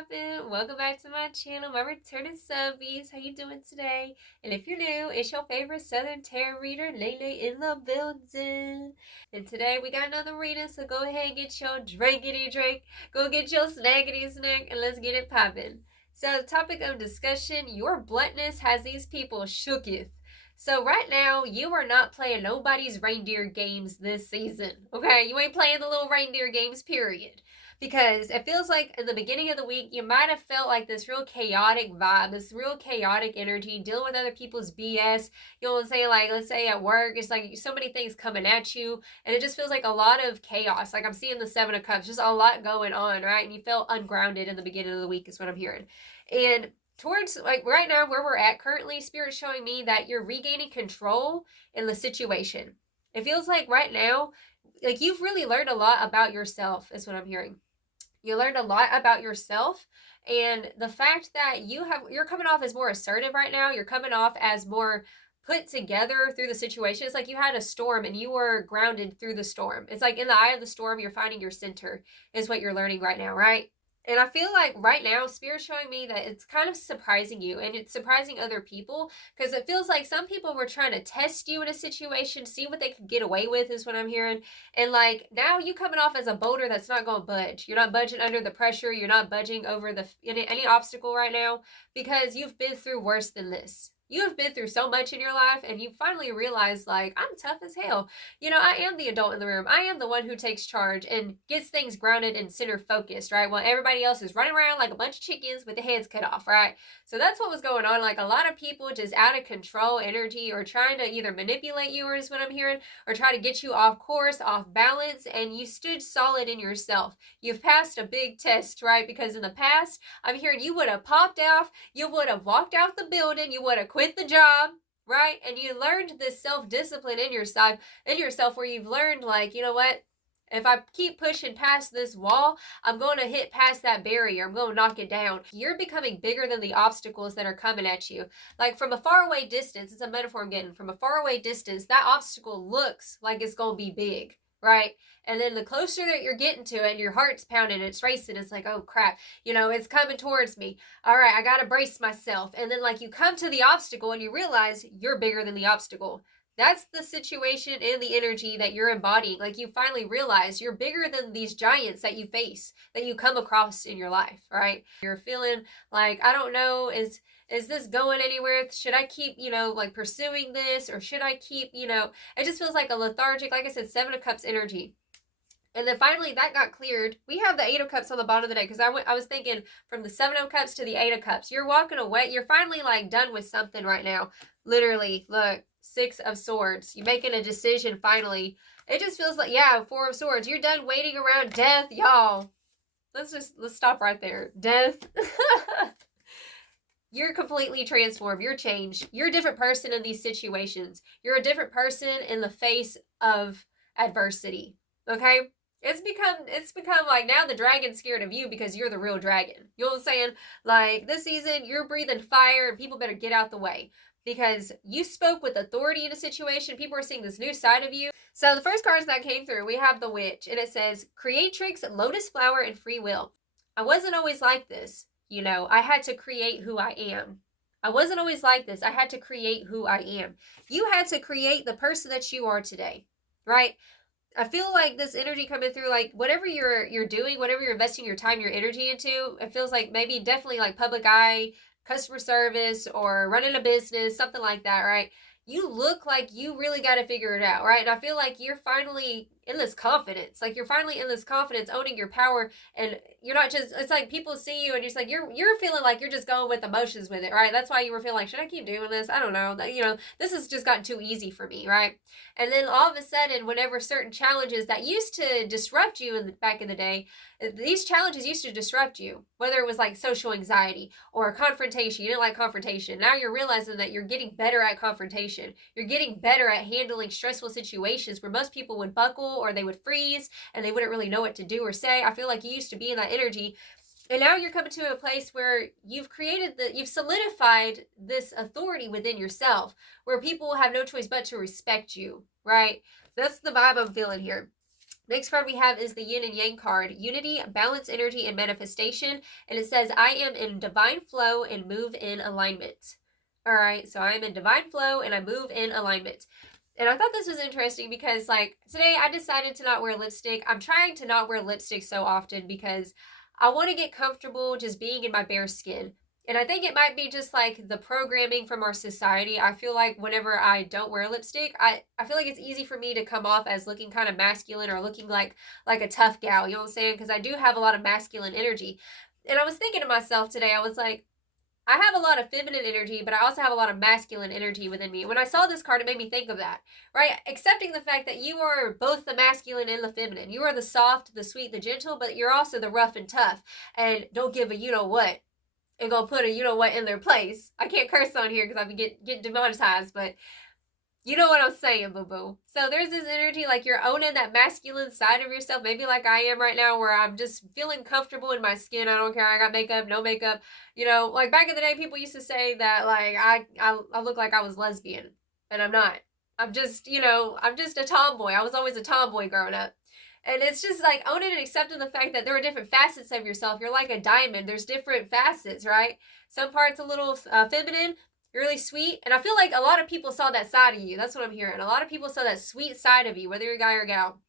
poppin'? Welcome back to my channel, my returning subbies. How you doing today? And if you're new, it's your favorite Southern Tarot reader, Lele in the building. And today we got another reading, so go ahead and get your drinkity drink, go get your snackity snack, and let's get it poppin'. So the topic of discussion, your bluntness has these people shooketh. So right now, you are not playing nobody's reindeer games this season, okay? You ain't playing the little reindeer games, period. Because it feels like in the beginning of the week, you might have felt like this real chaotic vibe, this real chaotic energy, dealing with other people's BS. You know what I'm saying? Like, let's say at work, it's like so many things coming at you, and it just feels like a lot of chaos. Like I'm seeing the Seven of Cups, just a lot going on, right? And you felt ungrounded in the beginning of the week is what I'm hearing. And towards like right now where we're at currently, Spirit's showing me that you're regaining control in the situation. It feels like right now, like you've really learned a lot about yourself is what I'm hearing. You learned a lot about yourself, and the fact that you're coming off as more assertive right now. You're coming off as more put together through the situation. It's like you had a storm and you were grounded through the storm. It's like in the eye of the storm, you're finding your center is what you're learning right now, right? And I feel like right now, Spirit's showing me that it's kind of surprising you, and it's surprising other people, because it feels like some people were trying to test you in a situation, see what they could get away with, is what I'm hearing. And like now you coming off as a boulder that's not going to budge. You're not budging under the pressure. You're not budging over any obstacle right now, because you've been through worse than this. You have been through so much in your life, and you finally realize, like, I'm tough as hell. You know, I am the adult in the room. I am the one who takes charge and gets things grounded and center focused, right? While everybody else is running around like a bunch of chickens with their heads cut off, right? So that's what was going on. Like a lot of people just out of control energy, or trying to either manipulate you, or is what I'm hearing, or try to get you off course, off balance, and you stood solid in yourself. You've passed a big test, right? Because in the past, I'm hearing you would have popped off, you would have walked out the building, you would have quit the job, right? And you learned this self-discipline in yourself where you've learned, like, you know what? If I keep pushing past this wall, I'm going to hit past that barrier. I'm going to knock it down. You're becoming bigger than the obstacles that are coming at you. Like from a faraway distance, it's a metaphor I'm getting. From a faraway distance, that obstacle looks like it's going to be big, right? And then the closer that you're getting to it, and your heart's pounding, it's racing, it's like, oh crap, you know, it's coming towards me. All right, I gotta brace myself. And then like you come to the obstacle and you realize you're bigger than the obstacle. That's the situation and the energy that you're embodying. Like you finally realize you're bigger than these giants that you face, that you come across in your life, right? You're feeling like, I don't know, is this going anywhere? Should I keep, you know, like pursuing this, or should I keep, you know, it just feels like a lethargic, like I said, Seven of Cups energy. And then finally that got cleared. We have the Eight of Cups on the bottom of the deck, because I was thinking from the Seven of Cups to the Eight of Cups. You're walking away. You're finally like done with something right now. Literally, look, Six of Swords. You're making a decision finally. It just feels like, yeah, Four of Swords. You're done waiting around death, y'all. Let's stop right there. Death. You're completely transformed. You're changed. You're a different person in these situations. You're a different person in the face of adversity. Okay? It's become like now the dragon's scared of you because you're the real dragon. You know what I'm saying? Like this season, you're breathing fire, and people better get out the way, because you spoke with authority in a situation. People are seeing this new side of you. So the first cards that came through, we have the Witch, and it says, Creatrix, Lotus Flower, and Free Will. I wasn't always like this. You know, I had to create who I am. I wasn't always like this. I had to create who I am. You had to create the person that you are today, right? I feel like this energy coming through, like whatever you're doing, whatever you're investing your time, your energy into, it feels like maybe definitely like public eye, customer service, or running a business, something like that, right? You look like you really got to figure it out, right? And I feel like you're finally in this confidence. Like you're finally in this confidence, owning your power, and you're not just, it's like people see you and you're just like, you're feeling like you're just going with emotions with it, right? That's why you were feeling like, should I keep doing this? I don't know. You know, this has just gotten too easy for me, right? And then all of a sudden, whenever certain challenges that used to disrupt you back in the day, these challenges used to disrupt you, whether it was like social anxiety or confrontation. You didn't like confrontation. Now you're realizing that you're getting better at confrontation. You're getting better at handling stressful situations where most people would buckle, or they would freeze, and they wouldn't really know what to do or say. I feel like you used to be in that energy, and now you're coming to a place where you've solidified this authority within yourself, where people have no choice but to respect you, right? That's the vibe I'm feeling here. Next card we have is the yin and yang card, unity, balance, energy, and manifestation. And it says, I am in divine flow and move in alignment. All right, so I am in divine flow and I move in alignment. And I thought this was interesting because, like, today I decided to not wear lipstick. I'm trying to not wear lipstick so often because I want to get comfortable just being in my bare skin. And I think it might be just like the programming from our society. I feel like whenever I don't wear lipstick, I feel like it's easy for me to come off as looking kind of masculine or looking like a tough gal, you know what I'm saying? Because I do have a lot of masculine energy. And I was thinking to myself today, I was like, I have a lot of feminine energy, but I also have a lot of masculine energy within me. When I saw this card, it made me think of that, right? Accepting the fact that you are both the masculine and the feminine. You are the soft, the sweet, the gentle, but you're also the rough and tough. And don't give a you-know-what and go put a you-know-what in their place. I can't curse on here because I get demonetized, but you know what I'm saying, boo-boo. So there's this energy like you're owning that masculine side of yourself, maybe like I am right now, where I'm just feeling comfortable in my skin. I don't care. I got makeup, no makeup. You know, like back in the day, people used to say that like I look like I was lesbian, and I'm not. I'm just, you know, I'm just a tomboy. I was always a tomboy growing up. And it's just like owning and accepting the fact that there are different facets of yourself. You're like a diamond. There's different facets, right? Some parts a little feminine, you're really sweet. And I feel like a lot of people saw that side of you. That's what I'm hearing. A lot of people saw that sweet side of you, whether you're a guy or a gal.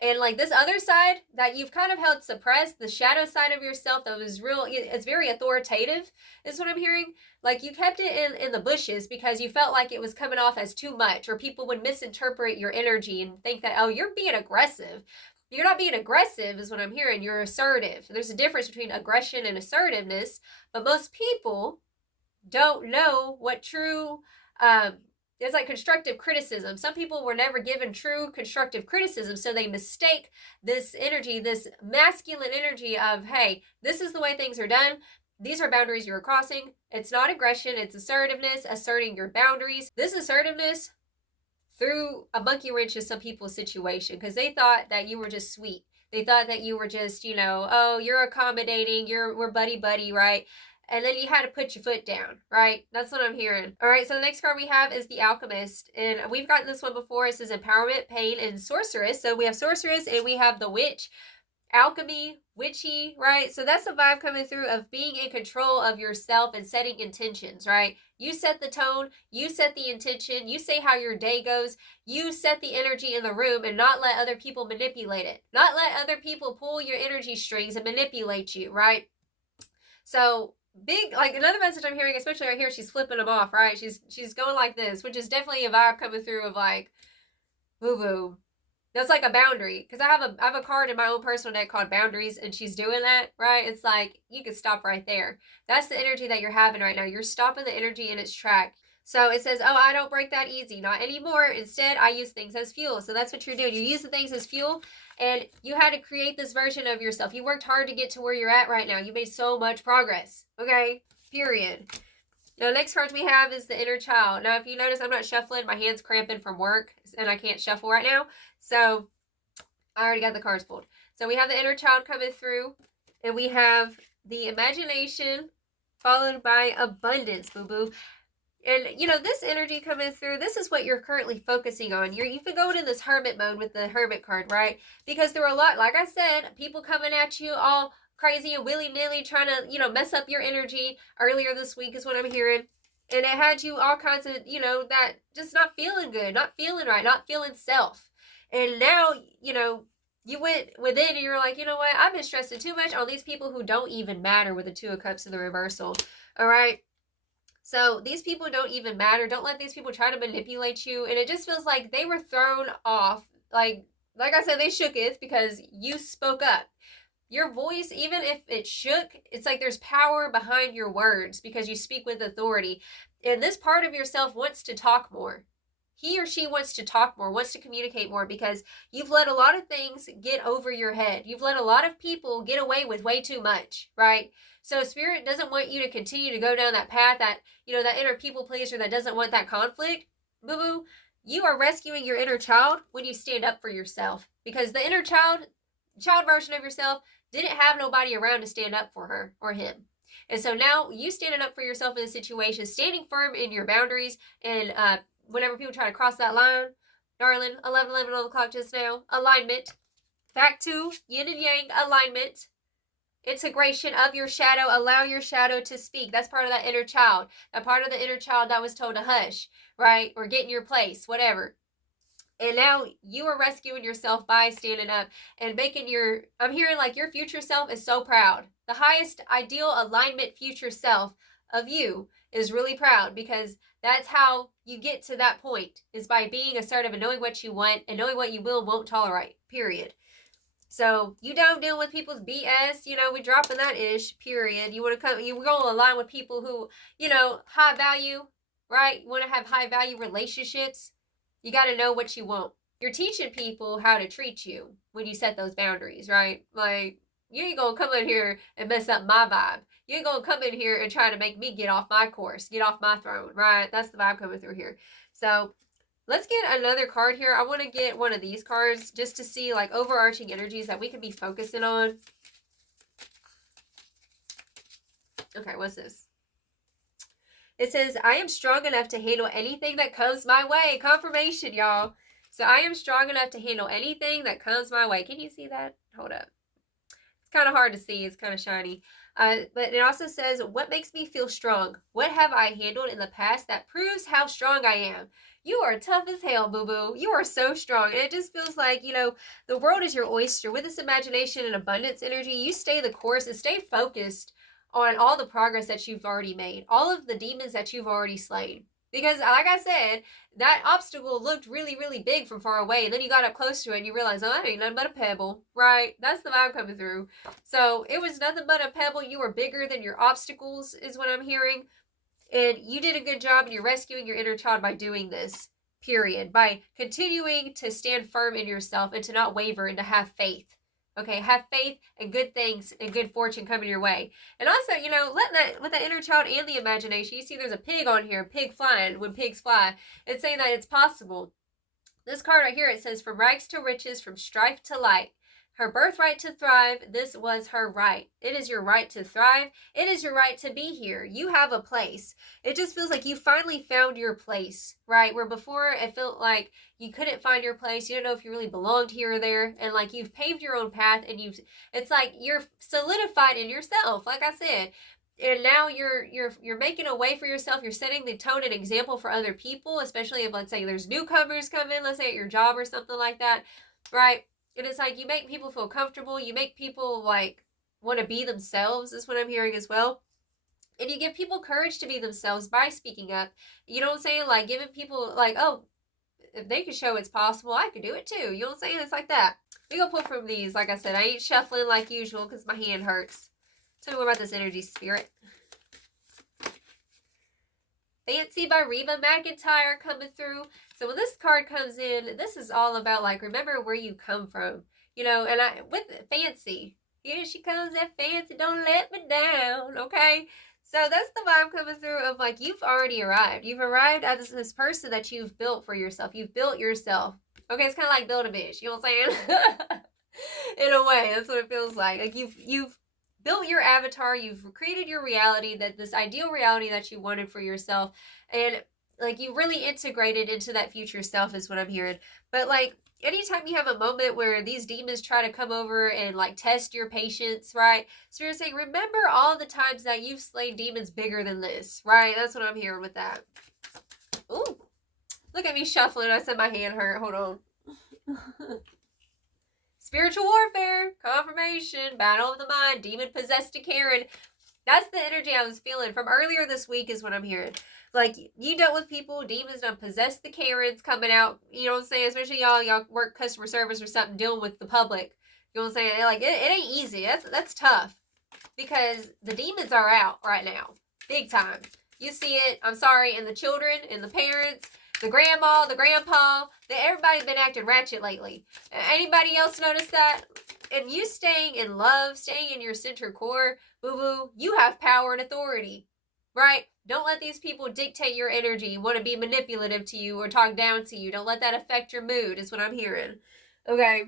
And like this other side that you've kind of held suppressed, the shadow side of yourself that was real, it's very authoritative, is what I'm hearing. Like you kept it in the bushes because you felt like it was coming off as too much, or people would misinterpret your energy and think that, oh, you're being aggressive. You're not being aggressive is what I'm hearing. You're assertive. There's a difference between aggression and assertiveness, but most people don't know what true it's like constructive criticism. Some people were never given true constructive criticism, so they mistake this energy, this masculine energy of, hey, this is the way things are done. These are boundaries you're crossing. It's not aggression, it's assertiveness, asserting your boundaries. This assertiveness threw a monkey wrench in some people's situation because they thought that you were just sweet. They thought that you were just, you know, oh, you're accommodating, we're buddy-buddy, right? And then you had to put your foot down, right? That's what I'm hearing. All right, so the next card we have is the Alchemist. And we've gotten this one before. It says Empowerment, Pain, and Sorceress. So we have Sorceress and we have the Witch. Alchemy, witchy, right? So that's the vibe coming through of being in control of yourself and setting intentions, right? You set the tone, you set the intention, you say how your day goes, you set the energy in the room and not let other people manipulate it. Not let other people pull your energy strings and manipulate you, right? So big, like another message I'm hearing, especially right here, she's flipping them off, right? She's going like this, which is definitely a vibe coming through of like, boo-boo. That's like a boundary, because I have a card in my own personal deck called Boundaries, and she's doing that, right? It's like, you can stop right there. That's the energy that you're having right now. You're stopping the energy in its track. So it says, oh, I don't break that easy. Not anymore. Instead, I use things as fuel. So that's what you're doing. You use the things as fuel, and you had to create this version of yourself. You worked hard to get to where you're at right now. You made so much progress. Okay? Period. Now, the next card we have is the Inner Child. Now, if you notice, I'm not shuffling. My hand's cramping from work, and I can't shuffle right now. So, I already got the cards pulled. So, we have the Inner Child coming through, and we have the Imagination, followed by Abundance, boo-boo. And, you know, this energy coming through, this is what you're currently focusing on. You've been going in this hermit mode with the Hermit card, right? Because there are a lot, like I said, people coming at you all crazy and willy-nilly trying to, you know, mess up your energy earlier this week is what I'm hearing. And it had you all kinds of, you know, that just not feeling good, not feeling right, not feeling self. And now, you know, you went within and you're like, you know what, I've been stressing too much on these people who don't even matter with the Two of Cups in the reversal. All right. So these people don't even matter. Don't let these people try to manipulate you. And it just feels like they were thrown off. Like I said, they shooketh because you spoke up. Your voice, even if it shook, it's like there's power behind your words because you speak with authority. And this part of yourself wants to talk more. He or she wants to talk more, wants to communicate more because you've let a lot of things get over your head. You've let a lot of people get away with way too much, right? So Spirit doesn't want you to continue to go down that path, that, you know, that inner people pleaser that doesn't want that conflict. Boo-boo, you are rescuing your inner child when you stand up for yourself, because the inner child version of yourself didn't have nobody around to stand up for her or him. And so now you standing up for yourself in a situation, standing firm in your boundaries, and whenever people try to cross that line, darling. 11:11 on the clock just now. Alignment. Back to yin and yang alignment. Integration of your shadow. Allow your shadow to speak. That's part of that inner child. That part of the inner child that was told to hush, right? Or get in your place, whatever. And now you are rescuing yourself by standing up and making I'm hearing like your future self is so proud. The highest ideal alignment future self of you is really proud, because that's how you get to that point, is by being assertive and knowing what you want and knowing what you will and won't tolerate, period. So you don't deal with people's BS, we dropping that ish, period. You want to come, you going to align with people who, high value, right? You want to have high value relationships. You got to know what you want. You're teaching people how to treat you when you set those boundaries, right? Like, you ain't going to come in here and mess up my vibe. You ain't going to come in here and try to make me get off my course, get off my throne, right? That's the vibe coming through here. So let's get another card here. I want to get one of these cards just to see like overarching energies that we can be focusing on. Okay, what's this? It says, I am strong enough to handle anything that comes my way. Confirmation, y'all. So I am strong enough to handle anything that comes my way. Can you see that? Hold up. It's kind of hard to see. It's kind of shiny. But it also says, what makes me feel strong? What have I handled in the past that proves how strong I am? You are tough as hell, boo-boo. You are so strong. And it just feels like, the world is your oyster. With this imagination and abundance energy, you stay the course and stay focused on all the progress that you've already made, all of the demons that you've already slain. Because like I said, that obstacle looked really, really big from far away. And then you got up close to it and you realized, oh, that ain't nothing but a pebble, right? That's the vibe coming through. So it was nothing but a pebble. You were bigger than your obstacles is what I'm hearing. And you did a good job, and you're rescuing your inner child by doing this, period. By continuing to stand firm in yourself and to not waver and to have faith. Okay, have faith and good things and good fortune coming your way. And also, let that, with the inner child and the imagination, you see there's a pig on here, pig flying when pigs fly. It's saying that it's possible. This card right here, it says, from rags to riches, from strife to light. Her birthright to thrive, this was her right. It is your right to thrive. It is your right to be here. You have a place. It just feels like you finally found your place, right? Where before it felt like you couldn't find your place. You don't know if you really belonged here or there. And like you've paved your own path, and it's like you're solidified in yourself, like I said. And now you're making a way for yourself. You're setting the tone and example for other people, especially if, let's say, there's newcomers come in, let's say at your job or something like that, right? And it's like you make people feel comfortable. You make people like want to be themselves is what I'm hearing as well. And you give people courage to be themselves by speaking up. You know what I'm saying? Like giving people like, oh, if they can show it's possible, I can do it too. You know what I'm saying? It's like that. We gonna pull from these. Like I said, I ain't shuffling like usual because my hand hurts. Tell me more about this energy, spirit. Fancy by Reba McEntire coming through. So when this card comes in, this is all about like, remember where you come from. And with Fancy, here she comes, that Fancy, don't let me down, okay? So that's the vibe coming through of like, you've already arrived. You've arrived as this person that you've built for yourself. You've built yourself. Okay, it's kind of like build a bitch, you know what I'm saying? In a way, that's what it feels like. Like you've built your avatar, you've created your reality, that this ideal reality that you wanted for yourself, and like you really integrated into that future self is what I'm hearing. But like anytime you have a moment where these demons try to come over and like test your patience, right? Spirit's saying, remember all the times that you've slain demons bigger than this, right? That's what I'm hearing with that. Ooh, look at me shuffling. I said my hand hurt. Hold on. Spiritual warfare, confirmation, battle of the mind, demon possessed to Karen. That's the energy I was feeling from earlier this week is what I'm hearing. Like, you dealt with people, demons done possessed the Karens coming out, you know what I'm saying? Especially y'all work customer service or something, dealing with the public. You know what I'm saying? Like, it ain't easy. That's tough. Because the demons are out right now. Big time. You see it, I'm sorry, in the children, in the parents, the grandma, the grandpa, everybody's been acting ratchet lately. Anybody else notice that? And you staying in love, staying in your center core, boo-boo, you have power and authority, right? Don't let these people dictate your energy, want to be manipulative to you or talk down to you. Don't let that affect your mood, is what I'm hearing. Okay.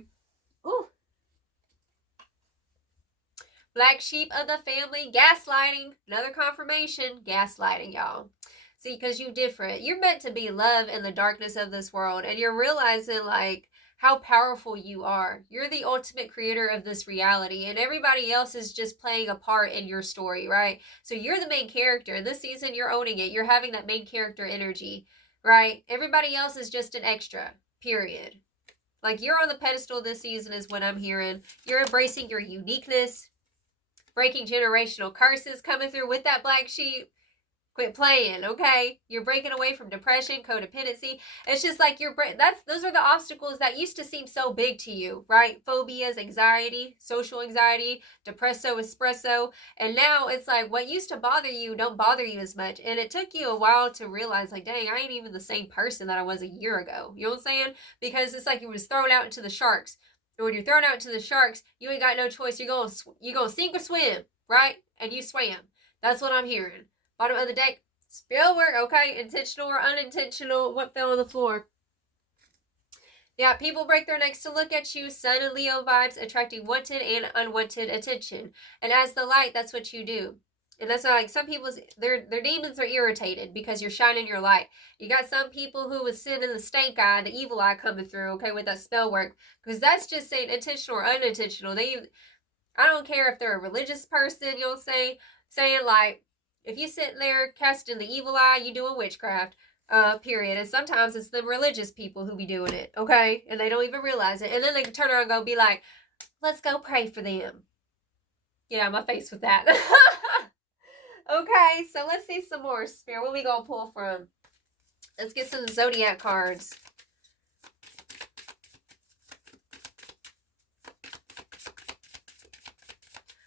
Ooh. Black sheep of the family, gaslighting. Another confirmation, gaslighting, y'all. See, because you different. You're meant to be love in the darkness of this world, and you're realizing like how powerful you are. You're the ultimate creator of this reality, and everybody else is just playing a part in your story, right? So you're the main character. In this season, you're owning it. You're having that main character energy, right? Everybody else is just an extra, period. Like, you're on the pedestal this season is what I'm hearing. You're embracing your uniqueness, breaking generational curses, coming through with that black sheep. Quit playing, okay? You're breaking away from depression, codependency. It's just like those are the obstacles that used to seem so big to you, right? Phobias, anxiety, social anxiety, depresso, espresso. And now it's like what used to bother you don't bother you as much. And it took you a while to realize, like, dang, I ain't even the same person that I was a year ago. You know what I'm saying? Because it's like you was thrown out into the sharks. And when you're thrown out into the sharks, you ain't got no choice. You're gonna sink or swim, right? And you swam. That's what I'm hearing. Bottom of the deck, spell work, okay? Intentional or unintentional. What fell on the floor? Yeah, people break their necks to look at you. Sun and Leo vibes, attracting wanted and unwanted attention. And as the light, that's what you do. And that's like some people's, their demons are irritated because you're shining your light. You got some people who was sending the stank eye, the evil eye coming through, okay, with that spell work. Because that's just saying intentional or unintentional. I don't care if they're a religious person, you'll say, saying like, if you sitting there casting the evil eye, you doing witchcraft, period. And sometimes it's the religious people who be doing it, okay? And they don't even realize it. And then they can turn around and go be like, let's go pray for them. Get out of my face with that. Okay, so let's see some more, Spirit. What we gonna pull from? Let's get some Zodiac cards.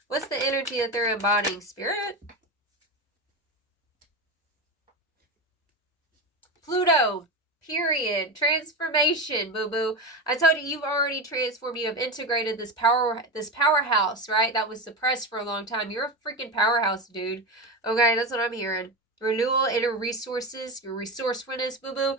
What's the energy that they're embodying, Spirit? Pluto, period. Transformation, boo-boo. I told you, you've already transformed. You have integrated this powerhouse, right? That was suppressed for a long time. You're a freaking powerhouse, dude. Okay, that's what I'm hearing. Renewal, inner resources, your resourcefulness, boo-boo.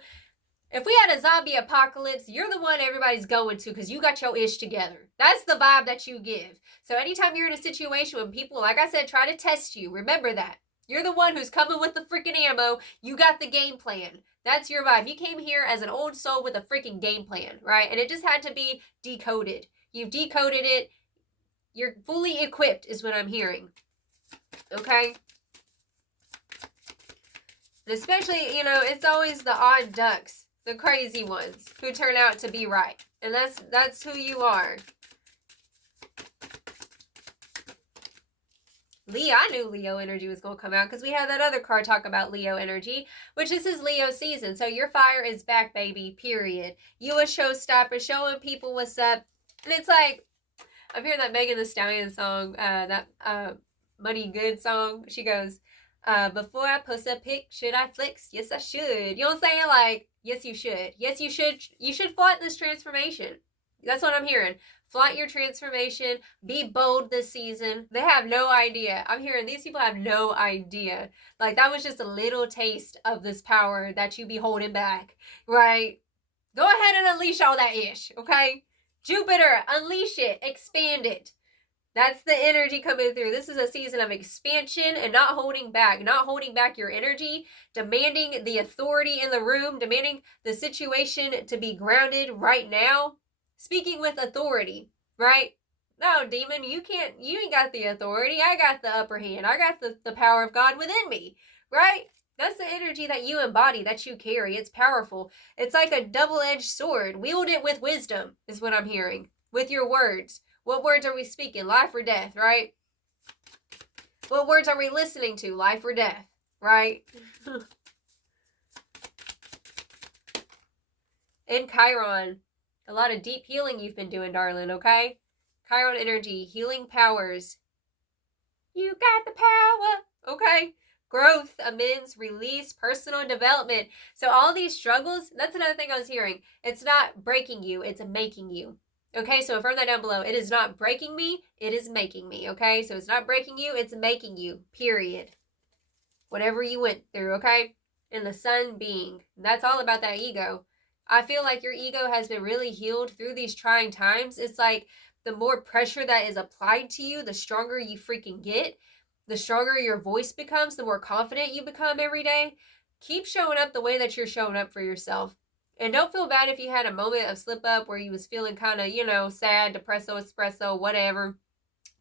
If we had a zombie apocalypse, you're the one everybody's going to because you got your ish together. That's the vibe that you give. So anytime you're in a situation when people, like I said, try to test you, remember that. You're the one who's coming with the freaking ammo. You got the game plan. That's your vibe. You came here as an old soul with a freaking game plan, right? And it just had to be decoded. You've decoded it. You're fully equipped is what I'm hearing. Okay? And especially, it's always the odd ducks, the crazy ones who turn out to be right. And that's who you are. Leo, I knew Leo energy was going to come out because we had that other card talk about Leo energy, which is his Leo season. So your fire is back, baby, period. You a showstopper, showing people what's up. And it's like, I'm hearing that Megan Thee Stallion song, that Money Good song. She goes, before I post a pic, should I flex? Yes, I should. You know what I'm saying? Like, yes, you should. Yes, you should. You should flaunt this transformation. That's what I'm hearing. Flaunt your transformation. Be bold this season. They have no idea. I'm hearing these people have no idea. Like, that was just a little taste of this power that you be holding back, right? Go ahead and unleash all that ish, okay? Jupiter, unleash it. Expand it. That's the energy coming through. This is a season of expansion and not holding back. Not holding back your energy. Demanding the authority in the room. Demanding the situation to be grounded right now. Speaking with authority, right? No, demon, you ain't got the authority. I got the upper hand. I got the power of God within me, right? That's the energy that you embody, that you carry. It's powerful. It's like a double-edged sword. Wield it with wisdom, is what I'm hearing. With your words. What words are we speaking? Life or death, right? What words are we listening to? Life or death, right? And Chiron. A lot of deep healing you've been doing, darling, okay? Chiron energy, healing powers. You got the power, okay? Growth, amends, release, personal development. So all these struggles, that's another thing I was hearing. It's not breaking you, it's making you. Okay, so affirm that down below. It is not breaking me, it is making me, okay? So it's not breaking you, it's making you, period. Whatever you went through, okay? And the sun being. That's all about that ego. I feel like your ego has been really healed through these trying times. It's like the more pressure that is applied to you, the stronger you freaking get. The stronger your voice becomes, the more confident you become every day. keep showing up the way that you're showing up for yourself. And don't feel bad if you had a moment of slip up where you was feeling kind of, you know, sad, depresso, espresso, whatever.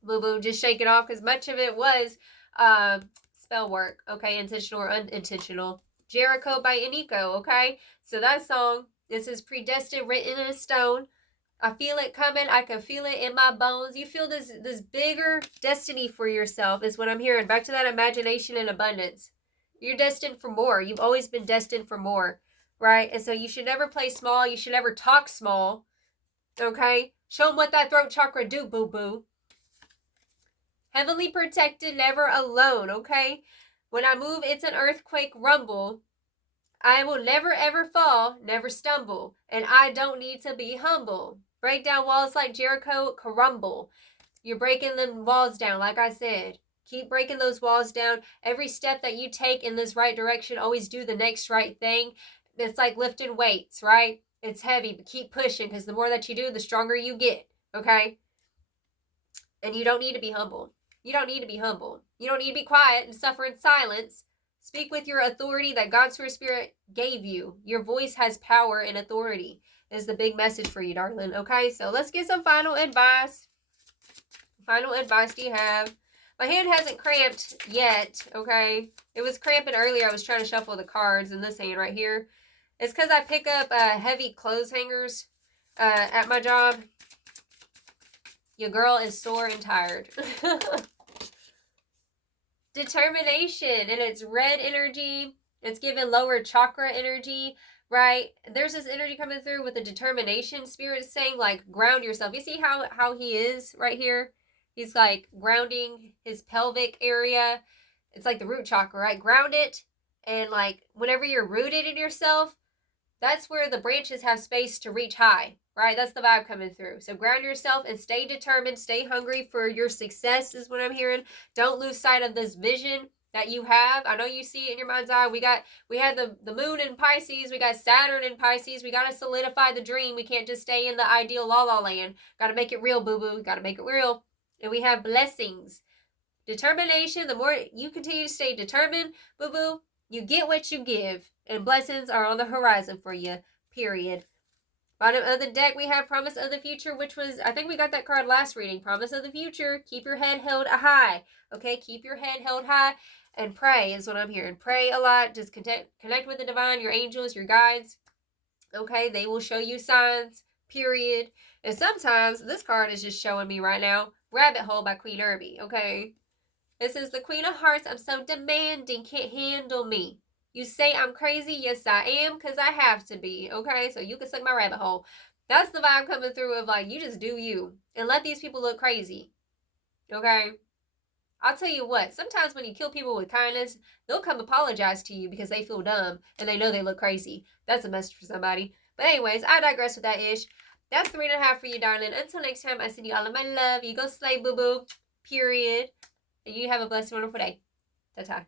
Boo-boo, just shake it off, because much of it was spell work, okay? Intentional or unintentional. Jericho by Iniko, okay? So that song, this is predestined, written in stone. I feel it coming. I can feel it in my bones. You feel this bigger destiny for yourself is what I'm hearing. Back to that imagination and abundance. You're destined for more. You've always been destined for more, right? And so you should never play small. You should never talk small, okay? Show them what that throat chakra do, boo-boo. Heavily protected, never alone, okay? When I move, it's an earthquake rumble. I will never ever fall, never stumble, and I don't need to be humble. Break down walls like Jericho, crumble. You're breaking the walls down, like I said. Keep breaking those walls down. Every step that you take in this right direction, always do the next right thing. It's like lifting weights, right? It's heavy, but keep pushing, because the more that you do, the stronger you get, okay? And you don't need to be humble. You don't need to be humble. You don't need to be quiet and suffer in silence. Speak with your authority that God's Spirit gave you. Your voice has power and authority is the big message for you, darling. Okay, so let's get some final advice. Final advice do you have? My hand hasn't cramped yet, okay? It was cramping earlier. I was trying to shuffle the cards in this hand right here. It's because I pick up heavy clothes hangers at my job. Your girl is sore and tired. Determination, and it's red energy. It's given lower chakra energy, right? There's this energy coming through with the determination. Spirit saying, like, ground yourself. You see how he is right here? He's like grounding his pelvic area. It's like the root chakra, right? Ground it. And like whenever you're rooted in yourself, that's where the branches have space to reach high, right? That's the vibe coming through. So ground yourself and stay determined, stay hungry for your success is what I'm hearing. Don't lose sight of this vision that you have. I know you see it in your mind's eye. We had the moon in Pisces. We got Saturn in Pisces. We got to solidify the dream. We can't just stay in the ideal la-la land. Got to make it real, boo-boo. Got to make it real. And we have blessings. Determination. The more you continue to stay determined, boo-boo, you get what you give. And blessings are on the horizon for you, period. Bottom of the deck, we have Promise of the Future, which was, I think we got that card last reading. Promise of the Future. Keep your head held high. Okay, keep your head held high. And pray is what I'm hearing. Pray a lot. Just connect with the divine, your angels, your guides. Okay, they will show you signs, period. And sometimes, this card is just showing me right now, Rabbit Hole by Queen Irby, okay? This is the Queen of Hearts. I'm so demanding, can't handle me. You say I'm crazy. Yes, I am, because I have to be, okay? So you can suck my rabbit hole. That's the vibe coming through of like, you just do you. And let these people look crazy, okay? I'll tell you what, sometimes when you kill people with kindness, they'll come apologize to you because they feel dumb and they know they look crazy. That's a message for somebody. But anyways, I digress with that ish. That's the reading I have for you, darling. Until next time, I send you all of my love. You go slay, boo-boo. Period. And you have a blessed, wonderful day. Ta-ta.